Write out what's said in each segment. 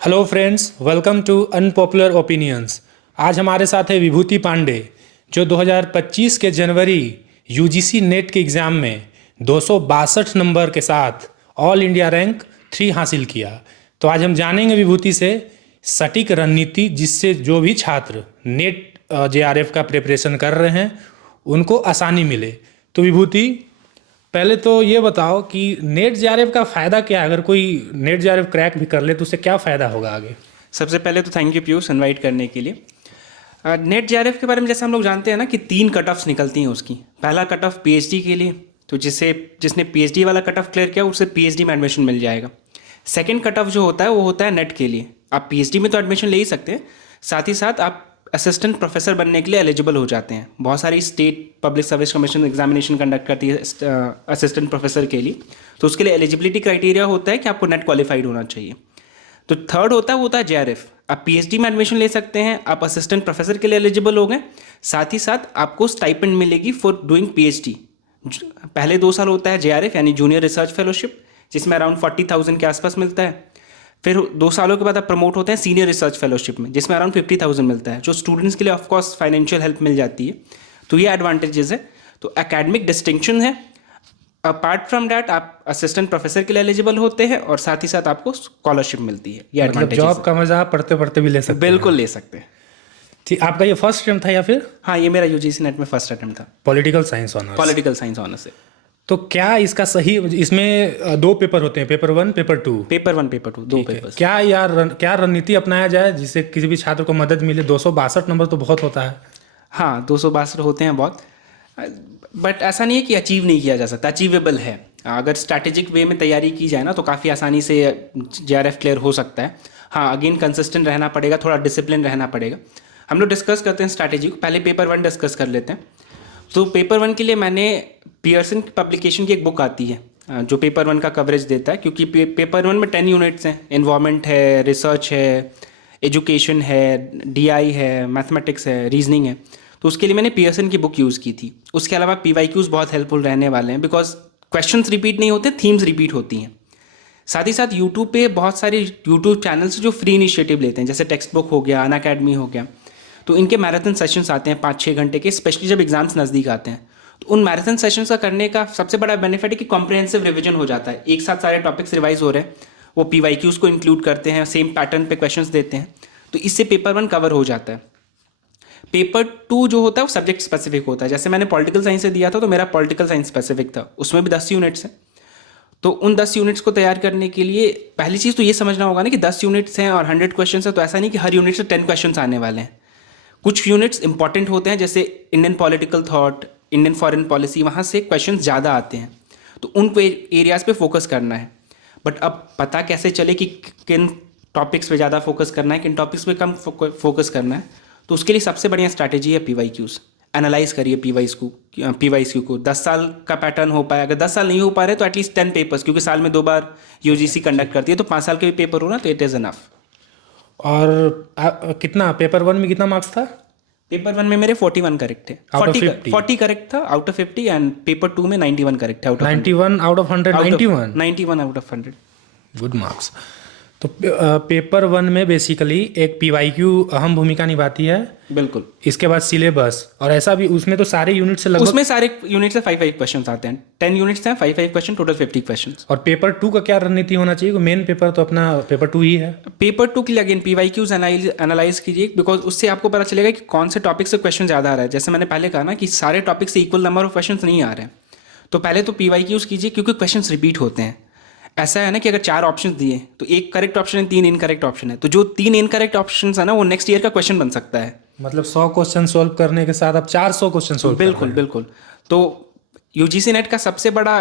Hello friends, welcome to unpopular opinions. आज हमारे साथ है विभूति पांडे, जो 2025 के जनवरी यूजीसी नेट के एग्ज़ाम में 262 नंबर के साथ ऑल इंडिया रैंक 3 हासिल किया। तो आज हम जानेंगे विभूति से सटीक रणनीति, जिससे जो भी छात्र नेट जेआरएफ का प्रिपरेशन कर रहे हैं उनको आसानी मिले। तो विभूति, पहले तो ये बताओ कि नेट जेआरएफ का फ़ायदा क्या है? अगर कोई नेट जेआरएफ क्रैक भी कर ले तो उससे क्या फ़ायदा होगा आगे? सबसे पहले तो थैंक यू पीयूष इनवाइट करने के लिए। नेट जेआरएफ के बारे में जैसे हम लोग जानते हैं ना कि 3 कट ऑफ्स निकलती हैं उसकी। पहला कट ऑफ पीएचडी के लिए, तो जिसने पीएचडी वाला कट ऑफ क्लियर किया उसे पीएचडी में एडमिशन मिल जाएगा। सेकंड कट ऑफ जो होता है वो होता है नेट के लिए। आप पीएचडी में तो एडमिशन ले ही सकते हैं, साथ ही साथ आप असिस्टेंट प्रोफेसर बनने के लिए एलिजिबल हो जाते हैं। बहुत सारी state public service commission examination conduct करती है असिस्टेंट प्रोफेसर के लिए, तो उसके लिए एलिजिबिलिटी क्राइटेरिया होता है कि आपको नेट क्वालिफाइड होना चाहिए। तो थर्ड होता है जेआरएफ। आप पीएचडी में एडमिशन ले सकते हैं, आप असिस्टेंट प्रोफेसर के लिए एलिजिबल हो गए, साथ ही साथ आपको स्टाइपेंड मिलेगी फॉर डूइंग पीएचडी। पहले 2 साल होता है जेआरएफ यानी जूनियर रिसर्च फेलोशिप, जिसमें अराउंड 40,000 के आसपास मिलता है। फिर 2 सालों के बाद आप प्रमोट होते हैं सीनियर रिसर्च फेलोशिप में, जिसमें अराउंड 50,000 मिलता है, जो स्टूडेंट्स के लिए ऑफकोर्स फाइनेंशियल हेल्प मिल जाती है। तो ये एडवांटेजेस है। तो एकेडमिक डिस्टिंक्शन है। अपार्ट फ्रॉम डैट आप असिस्टेंट प्रोफेसर के लिए एलिजिबल होते हैं और साथ ही साथ आपको स्कॉलरशिप मिलती है। ये मतलब एडवांटेजेस जॉब का मजा आप पढ़ते पढ़ते भी ले सकते हैं। बिल्कुल ले सकते हैं। ठीक, आपका ये फर्स्ट अटेम्प्ट था या फिर? हाँ, ये मेरा यूजीसी नेट में फर्स्ट अटेम्प्ट था। Political science honours. Political science honours से। तो क्या इसका सही, इसमें 2 पेपर होते हैं, paper 1 paper 2? Paper 1 paper 2 2 papers. क्या रणनीति अपनाया जाए जिससे किसी भी छात्र को मदद मिले? 262 नंबर तो बहुत होता है। हाँ, 262 होते हैं बहुत, बट ऐसा नहीं है कि अचीव नहीं किया जा सकता, अचीवेबल है। अगर स्ट्रैटेजिक वे में तैयारी की जाए ना तो काफ़ी आसानी से जेआरएफ क्लियर हो सकता है। हाँ, अगेन कंसिस्टेंट रहना पड़ेगा, थोड़ा डिसिप्लिन रहना पड़ेगा। हम लोग डिस्कस करते हैं स्ट्रैटेजी को, पहले पेपर 1 डिस्कस कर लेते हैं। तो पेपर 1 के लिए मैंने पियर्सन पब्लिकेशन की एक बुक आती है जो पेपर 1 का कवरेज देता है, क्योंकि पेपर 1 में 10 यूनिट्स हैं। एनवायरनमेंट है, रिसर्च है, एजुकेशन है, डीआई है, मैथमेटिक्स है, रीजनिंग है। तो उसके लिए मैंने पियर्सन की बुक यूज़ की थी। उसके अलावा पीवाईक्यूज़ बहुत हेल्पफुल रहने वाले हैं, बिकॉज क्वेश्चंस रिपीट नहीं होते, थीम्स रिपीट होती हैं। साथ ही साथ यूट्यूब पे बहुत सारे यूट्यूब चैनल्स जो फ्री इनिशिएटिव लेते हैं, जैसे टेक्स्ट बुक हो गया, अनअकैडमी हो गया, तो इनके मैराथन सेशंस आते हैं 5-6 घंटे के, स्पेशली जब एग्जाम्स नज़दीक आते हैं। तो उन मैराथन सेशंस का करने का सबसे बड़ा बेनिफिट है कि कॉम्प्रिहेंसिव रिवीजन हो जाता है। एक साथ सारे टॉपिक्स रिवाइज हो रहे हैं, वो पीवाईक्यूज़ को इंक्लूड करते हैं, सेम पैटर्न पे क्वेश्चंस देते हैं, तो इससे पेपर 1 कवर हो जाता है। पेपर 2 जो होता है वो सब्जेक्ट स्पेसिफिक होता है। जैसे मैंने पॉलिटिकल साइंस से दिया था तो मेरा पॉलिटिकल साइंस स्पेसिफिक था, उसमें भी 10 यूनिट्स हैं। तो उन 10 यूनिट्स को तैयार करने के लिए पहली चीज़ तो ये समझना होगा ना कि 10 यूनिट्स हैं और 100 क्वेश्चन है, तो ऐसा नहीं कि हर यूनिट से 10 क्वेश्चन आने वाले हैं। कुछ यूनिट्स इंपॉर्टेंट होते हैं, जैसे Indian political thought, Indian foreign policy, वहाँ से क्वेश्चन ज़्यादा आते हैं, तो उन एरियाज़ पे फोकस करना है। बट अब पता कैसे चले कि किन टॉपिक्स पे ज़्यादा फोकस करना है, किन टॉपिक्स पे कम फोकस करना है? तो उसके लिए सबसे बढ़िया स्ट्रैटेजी है पीवाईक्यूज़। एनालाइज करिए पीवाईक्यू को। 10 साल का पैटर्न हो पाए, अगर 10 साल नहीं हो पा रहे तो एटलीस्ट 10 पेपर्स, क्योंकि साल में 2 बार यूजीसी कंडक्ट करती है, तो 5 साल के भी पेपर हो ना, तो इट इज़ इनफ। और कितना पेपर 1 में कितना मार्क्स था? पेपर 1 में मेरे 41 करेक्ट थे। Out of 50? 40 करेक्ट था आउट ऑफ 50, एंड पेपर 2 में 91 करेक्ट है out of 91 out of 100? 91 out of 100। Good marks. तो पेपर 1 में बेसिकली एक पीवाईक्यू अहम भूमिका निभाती है। बिल्कुल। इसके बाद सिलेबस, और ऐसा भी उसमें तो सारे यूनिट से लगभग, उसमें सारे यूनिट से 5-5 क्वेश्चन आते हैं। 10 यूनिट्स हैं, 5-5 क्वेश्चन, टोटल 50 क्वेश्चन। और पेपर 2 का क्या रणनीति होना चाहिए? मेन पेपर तो अपना पेपर 2 ही है। पेपर 2 के लिए अगेन पीवाईक्यूज एनालाइज कीजिए, बिकॉज उससे आपको पता चलेगा कि कौन से टॉपिक से क्वेश्चन ज़्यादा आ रहा है। जैसे मैंने पहले कहा ना कि सारे टॉपिक से इक्वल नंबर ऑफ क्वेश्चन नहीं आ रहे हैं, तो पहले तो पीवाईक्यूज कीजिए, क्योंकि क्वेश्चन रिपीट होते हैं। ऐसा है ना कि अगर 4 ऑप्शन दिए तो एक करेक्ट ऑप्शन है, 3 इनकरेक्ट ऑप्शन है, तो जो 3 इनकरेक्ट ऑप्शन है ना, वो नेक्स्ट ईयर का क्वेश्चन बन सकता है। मतलब 100 क्वेश्चन सोल्व करने के साथ अब 400 क्वेश्चन सोल्व। बिल्कुल बिल्कुल। तो यूजीसी नेट का सबसे बड़ा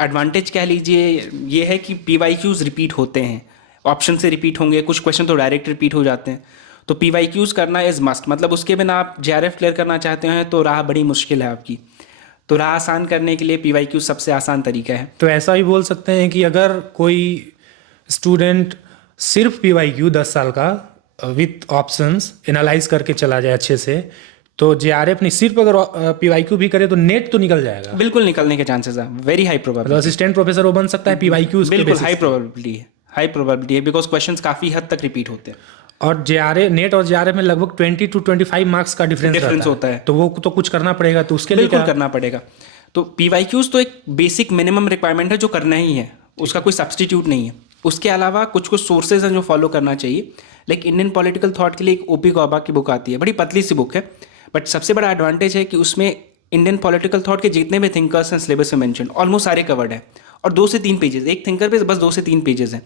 एडवांटेज कह लीजिए ये है कि पीवाईक्यूज रिपीट होते हैं, ऑप्शन से रिपीट होंगे, कुछ क्वेश्चन तो डायरेक्ट रिपीट हो जाते हैं। तो पीवाईक्यूज करना इज़ मस्ट, मतलब उसके बिना आप जेआरएफ क्लियर करना चाहते हैं तो राह बड़ी मुश्किल है आपकी। तो राह आसान करने के लिए पीवाईक्यू सबसे आसान तरीका है। तो ऐसा ही बोल सकते हैं कि अगर कोई स्टूडेंट सिर्फ पीवाईक्यू 10 साल का विथ ऑप्शंस एनालाइज करके चला जाए अच्छे से, तो जेआरएफ नहीं, सिर्फ अगर पीवाईक्यू भी करे तो नेट तो निकल जाएगा। बिल्कुल निकलने के चांसेस है, very high probability. Assistant professor वो बन सकता है पीवाईक्यू? बिल्कुल हाई प्रोबेबिलिटी है, हाई प्रोबेबिलिटी है, बिकॉज क्वेश्चंस काफ़ी हद तक रिपीट होते हैं। और जेआरए नेट और जेआरए में लगभग 20 to 25 मार्क्स का डिफरेंस होता है। तो वो तो कुछ करना पड़ेगा, तो उसके लिए बिल्कुल क्या करना पड़ेगा। तो पीवाईक्यूज तो एक बेसिक मिनिमम रिक्वायरमेंट है जो करना ही है, उसका कोई सब्सटीट्यूट नहीं है। उसके अलावा कुछ कुछ सोर्सेज हैं जो फॉलो करना चाहिए। लाइक इंडियन पॉलिटिकल थॉट के लिए एक ओपी गौबा की बुक आती है, बड़ी पतली सी बुक है, बट सबसे बड़ा एडवांटेज है कि उसमें इंडियन पॉलिटिकल थॉट के जितने भी थिंकर्स हैं सिलेबस में मेंशन ऑलमोस्ट सारे कवर्ड है, और 2 से 3 पेजेस, एक थिंकर पे बस 2 से 3 पेजेस हैं।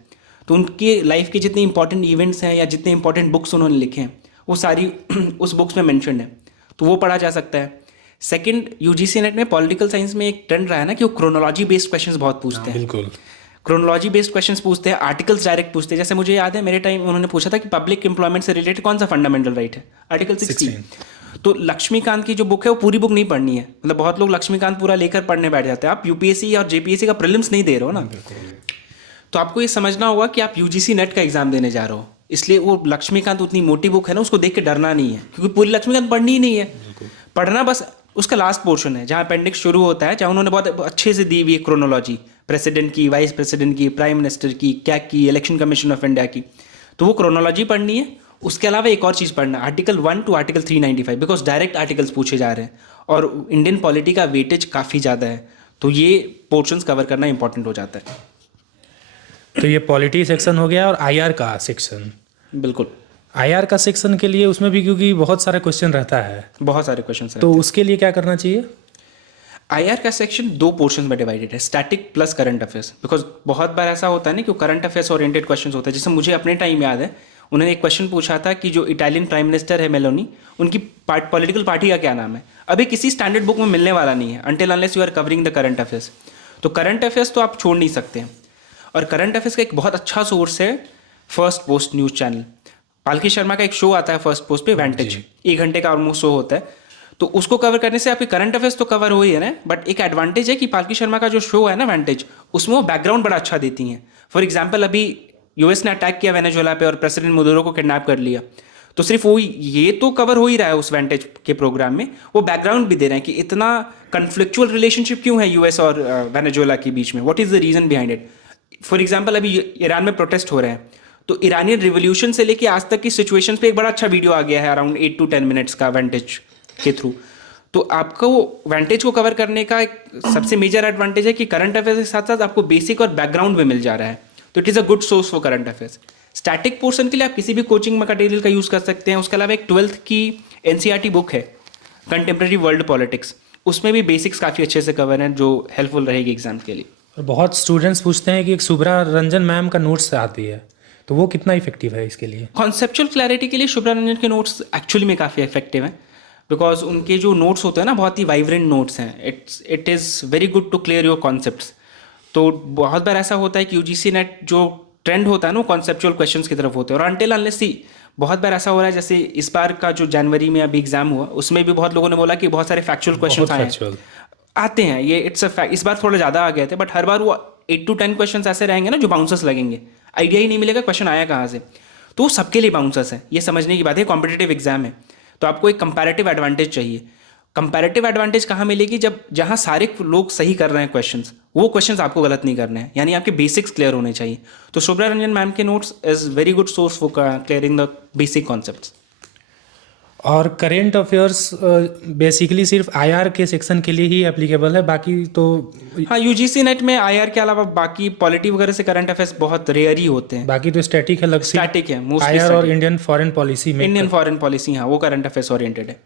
तो उनकी लाइफ के जितने इंपॉर्टेंट इवेंट्स हैं या जितने इंपॉर्टेंट बुक्स उन्होंने लिखे हैं वो सारी उस बुक्स में मेंशन्ड है, तो वो पढ़ा जा सकता है। सेकंड, यूजीसी नेट में पॉलिटिकल साइंस में एक ट्रेंड रहा है ना कि वो क्रोनोलॉजी बेस्ड क्वेश्चंस बहुत पूछते हैं। बिल्कुल क्रोनोलॉजी बेस्ड क्वेश्चंस पूछते हैं, आर्टिकल्स डायरेक्ट पूछते हैं। जैसे मुझे याद है मेरे टाइम उन्होंने पूछा था कि पब्लिक एम्प्लॉयमेंट से रिलेटेड कौन सा फंडामेंटल राइट है, आर्टिकल 16। तो लक्ष्मीकांत की जो बुक है वो पूरी बुक नहीं पढ़नी है, मतलब बहुत लोग लक्ष्मीकांत पूरा लेकर पढ़ने बैठ जाते हैं। आप यूपीएससी और जेपीएससी का प्रीलिम्स नहीं दे रहे हो ना, तो आपको ये समझना होगा कि आप यूजीसी नेट का एग्जाम देने जा रहे हो, इसलिए वो लक्ष्मीकांत उतनी मोटी बुक है ना, उसको देख के डरना नहीं है, क्योंकि पूरी लक्ष्मीकांत पढ़नी ही नहीं है। पढ़ना बस उसका लास्ट पोर्शन है जहाँ अपेंडिक्स शुरू होता है, जहाँ उन्होंने बहुत अच्छे से दी हुई है क्रोनोलॉजी, प्रेसिडेंट की, वाइस प्रेसिडेंट की, प्राइम मिनिस्टर की, कैग की, इलेक्शन कमीशन ऑफ इंडिया की, तो वो क्रोनोलॉजी पढ़नी है। उसके अलावा एक और चीज़ पढ़ना, article 1 to article 395, because direct articles पूछे जा रहे हैं और इंडियन पॉलिटी का वेटेज काफ़ी ज़्यादा है, तो ये पोर्शंस कवर करना इंपॉर्टेंट हो जाता है। तो ये पॉलिटी सेक्शन हो गया, और आईआर का सेक्शन। बिल्कुल, आईआर का सेक्शन के लिए उसमें भी क्योंकि बहुत सारे क्वेश्चन रहता है, बहुत सारे क्वेश्चन हैं। तो उसके लिए क्या करना चाहिए? आईआर का सेक्शन 2 पोर्शंस में डिवाइडेड है, static plus current affairs. Because बहुत बार ऐसा होता है ना कि करंट अफेयर्स ओरिएंटेड क्वेश्चंस होते हैं। जैसे मुझे अपने टाइम याद है, उन्होंने एक क्वेश्चन पूछा था कि जो इटालियन प्राइम मिनिस्टर है मेलोनी, उनकी पॉलिटिकल पार्टी का क्या नाम है। अभी किसी स्टैंडर्ड बुक में मिलने वाला नहीं है until unless you are covering the current affairs. तो करंट अफेयर्स तो आप छोड़ नहीं सकते हैं। और करंट अफेयर्स का एक बहुत अच्छा सोर्स है फर्स्ट पोस्ट न्यूज़ चैनल। पालकी शर्मा का एक शो आता है फर्स्ट पोस्ट पे, वेंटेज, 1 घंटे का ऑलमोस्ट शो होता है। तो उसको कवर करने से आपके करंट अफेयर्स तो कवर हो ही है ना, बट एक एडवांटेज है कि पालकी शर्मा का जो शो है ना वेंटेज, उसमें वो बैकग्राउंड बड़ा अच्छा देती हैं। फॉर एग्जाम्पल अभी यूएस ने अटैक किया वेनेजुएला पे और प्रेसिडेंट मदुरो को किडनैप कर लिया, तो सिर्फ वो ये तो कवर हो ही रहा है उस वेंटेज के प्रोग्राम में, वो बैकग्राउंड भी दे रहे हैं कि इतना कन्फ्लिक्चुअल रिलेशनशिप क्यों है यूएस और वेनेजुएला के बीच में, what is the reason behind it. For example अभी ईरान में प्रोटेस्ट हो रहे हैं, तो ईरानियन रिवोल्यूशन से लेके आज तक की सिचुएशंस पे एक बड़ा अच्छा वीडियो आ गया है अराउंड 8 to 10 मिनट्स का वेंटेज के थ्रू। तो आपको वेंटेज को कवर करने का एक सबसे मेजर एडवांटेज है कि करंट अफेयर्स के साथ साथ आपको बेसिक और बैकग्राउंड में मिल जा रहा है, तो it is a good source for current affairs. Static portion के लिए आप किसी भी कोचिंग मटेरियल का यूज़ कर सकते हैं। उसके अलावा एक 12th की एनसीईआरटी बुक है कंटेम्प्रेरी वर्ल्ड पॉलिटिक्स, उसमें भी बेसिक्स काफ़ी अच्छे से कवर हैं जो हेल्पफुल रहेगी एग्जाम के लिए। और बहुत स्टूडेंट्स पूछते हैं कि एक शुभ्रा रंजन मैम का नोट्स आती है, तो वो कितना इफेक्टिव है इसके लिए? कॉन्सेप्चुअल क्लैरिटी के लिए शुभ्रा रंजन के नोट्स एक्चुअली में काफ़ी इफेक्टिव हैं, बिकॉज उनके जो नोट्स होते हैं ना बहुत ही वाइब्रेंट नोट्स हैं। It is very good to clear your concepts. तो बहुत बार ऐसा होता है कि यूजीसी नेट जो ट्रेंड होता है ना कॉन्सेप्चुअल क्वेश्चंस की तरफ होते हैं, और अनटिल अनलेस बहुत बार ऐसा हो रहा है, जैसे इस बार का जो जनवरी में अभी एग्जाम हुआ उसमें भी बहुत लोगों ने बोला कि बहुत सारे फैक्चुअल क्वेश्चन आते हैं, ये इट्स अ फैक्ट। इस बार थोड़ा ज़्यादा आ गए थे, बट हर बार वो 8 to 10 क्वेश्चन ऐसे रहेंगे ना जो बाउंसर्स लगेंगे, आइडिया ही नहीं मिलेगा क्वेश्चन आया कहाँ से। तो वो सबके लिए बाउंसर्स है, ये समझने की बात है। कॉम्पिटेटिव एग्जाम है तो आपको एक कंपैरेटिव एडवांटेज चाहिए। कंपैरेटिव एडवांटेज कहाँ मिलेगी? जब जहाँ सारे लोग सही कर रहे हैं क्वेश्चंस, वो क्वेश्चंस आपको गलत नहीं करने हैं, यानी आपके बेसिक्स क्लियर होने चाहिए। तो शुभ्रा रंजन मैम के notes is very good source for clearing the basic concepts. और करेंट अफेयर्स बेसिकली सिर्फ आईआर के सेक्शन के लिए ही एप्लीकेबल है, बाकी तो हाँ, यूजीसी नेट में आईआर के अलावा बाकी पॉलिटी वगैरह से करंट अफेयर्स बहुत रेयर ही होते हैं। बाकी तो स्टैटिक है, अलग से स्टैटिक है मोस्टली। आईआर और इंडियन फॉरेन पॉलिसी में, इंडियन फॉरेन पॉलिसी, हाँ वो करंट अफेयर्स ओरिएंटेड है।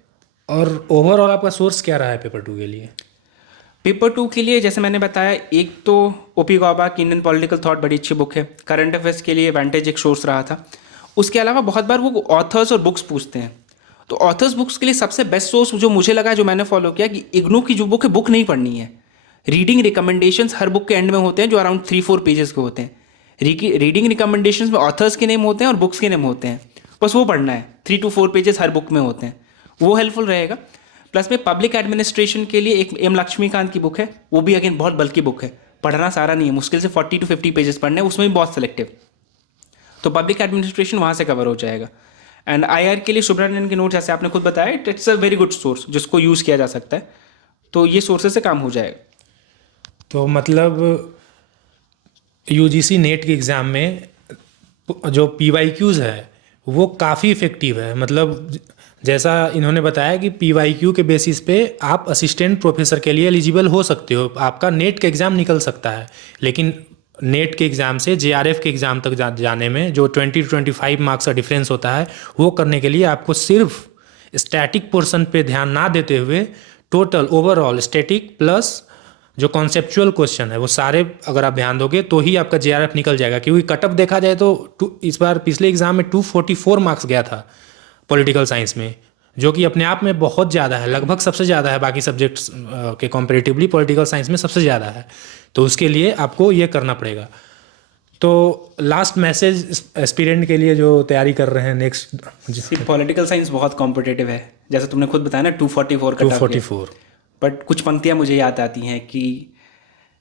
और ओवरऑल आपका सोर्स क्या रहा है पेपर 2 के लिए? पेपर 2 के लिए जैसे मैंने बताया, एक तो ओपी गौबा की इंडियन पॉलिटिकल थॉट बड़ी अच्छी बुक है। करंट अफेयर्स के लिए वेंटेज एक सोर्स रहा था। उसके अलावा बहुत बार वो ऑथर्स और बुक्स पूछते हैं, तो ऑथर्स बुक्स के लिए सबसे बेस्ट सोर्स जो मुझे लगा, जो मैंने फॉलो किया, कि इग्नू की जो बुक है बुक नहीं पढ़नी है। रीडिंग रिकमेंडेशंस हर बुक के एंड में होते हैं जो अराउंड 3-4 पेजेस के होते हैं। रीडिंग रिकमेंडेशंस में ऑथर्स के नेम होते हैं और बुक्स के नेम होते हैं, बस वो पढ़ना है। 3 to 4 पेजेस हर बुक में होते हैं, वो हेल्पफुल रहेगा। प्लस में पब्लिक एडमिनिस्ट्रेशन के लिए एक एम लक्ष्मीकांत की बुक है, वो भी अगेन बहुत बल्कि बुक है, पढ़ना सारा नहीं है, मुश्किल से 40 to 50 पेजेस पढ़ने हैं, उसमें भी बहुत सिलेक्टिव। तो पब्लिक एडमिनिस्ट्रेशन वहाँ से कवर हो जाएगा। एंड आईआर के लिए शुभ्रा रंजन के नोट जैसे आपने खुद बताया, it's a very good source जिसको यूज़ किया जा सकता है, तो ये सोर्सेज से काम हो जाएगा। तो मतलब यूजीसी नेट के एग्ज़ाम में जो PYQs है वो काफ़ी इफ़ेक्टिव है। मतलब जैसा इन्होंने बताया कि PYQ के बेसिस पे आप असिस्टेंट प्रोफेसर के लिए एलिजिबल हो सकते हो, आपका नेट का एग्ज़ाम निकल सकता है। लेकिन नेट के एग्ज़ाम से JRF के एग्ज़ाम तक जाने में जो 20 to 25 मार्क्स का डिफरेंस होता है, वो करने के लिए आपको सिर्फ स्टैटिक पोर्शन पे ध्यान ना देते हुए टोटल ओवरऑल स्टैटिक प्लस जो कॉन्सेप्चुअल क्वेश्चन है वो सारे अगर आप ध्यान दोगे तो ही आपका JRF निकल जाएगा। क्योंकि कट ऑफ देखा जाए तो इस बार पिछले एग्ज़ाम में 244 मार्क्स गया था पॉलिटिकल साइंस में, जो कि अपने आप में बहुत ज़्यादा है, लगभग सबसे ज़्यादा है बाकी सब्जेक्ट्स के कंपैरेटिवली पॉलिटिकल साइंस में सबसे ज़्यादा है। तो उसके लिए आपको ये करना पड़ेगा। तो लास्ट मैसेज एस्पिरेंट के लिए जो तैयारी कर रहे हैं नेक्स्ट। पॉलिटिकल साइंस बहुत कॉम्पिटिटिव है, जैसे तुमने खुद बताया ना 244 कट ऑफ 244। बट कुछ पंक्तियाँ मुझे याद आती हैं कि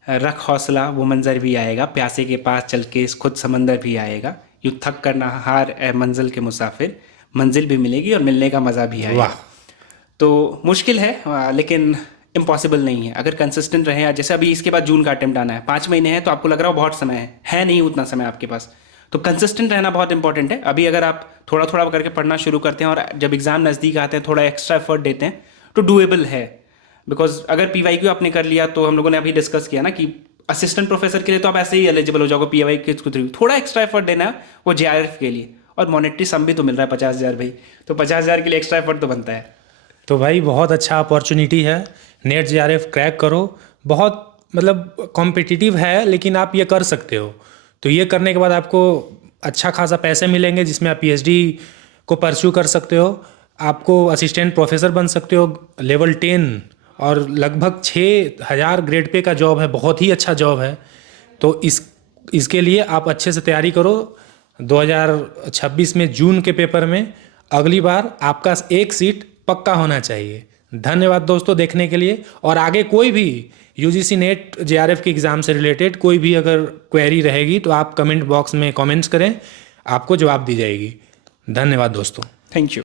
रख हौसला वो मंजर भी आएगा, प्यासे के पास चल के खुद समंदर भी आएगा, यूँ थक कर ना हार ए मंजिल के मुसाफिर, मंजिल भी मिलेगी और मिलने का मज़ा भी आएगा। वाह। तो मुश्किल है लेकिन इम्पॉसिबल नहीं है अगर कंसिस्टेंट रहे। जैसे अभी इसके बाद जून का अटेम्प्ट आना है, 5 महीने हैं तो आपको लग रहा हो बहुत समय है नहीं उतना समय आपके पास। तो कंसिस्टेंट रहना बहुत इंपॉर्टेंट है। अभी अगर आप थोड़ा थोड़ा करके पढ़ना शुरू करते हैं और जब एग्ज़ाम नज़दीक आते हैं थोड़ा एक्स्ट्रा एफर्ट देते हैं तो डूएबल है। बिकॉज अगर PYQ आपने कर लिया तो हम लोगों ने अभी डिस्कस किया ना कि असिस्टेंट प्रोफेसर के लिए तो आप ऐसे ही एलिजिबल हो जाओगे PYQ के थ्रू। थोड़ा एक्स्ट्रा एफर्ट देना है वो JRF के लिए, और मॉनेटरी सम भी तो मिल रहा है 50,000 भाई, तो 50,000 के लिए एक्स्ट्रा एफर्ट तो बनता है। तो भाई बहुत अच्छा अपॉर्चुनिटी है, नेट JRF क्रैक करो। बहुत मतलब कॉम्पिटिटिव है लेकिन आप ये कर सकते हो। तो ये करने के बाद आपको अच्छा खासा पैसे मिलेंगे जिसमें आप PhD को परस्यू कर सकते हो, आपको असिस्टेंट प्रोफेसर बन सकते हो लेवल 10, और लगभग 6,000 ग्रेड पे का जॉब है, बहुत ही अच्छा जॉब है। तो इसके लिए आप अच्छे से तैयारी करो। 2026 में जून के पेपर में अगली बार आपका एक सीट पक्का होना चाहिए। धन्यवाद दोस्तों देखने के लिए। और आगे कोई भी UGC नेट JRF के एग्ज़ाम से रिलेटेड कोई भी अगर क्वेरी रहेगी तो आप कमेंट बॉक्स में कमेंट्स करें, आपको जवाब दी जाएगी। धन्यवाद दोस्तों। Thank you.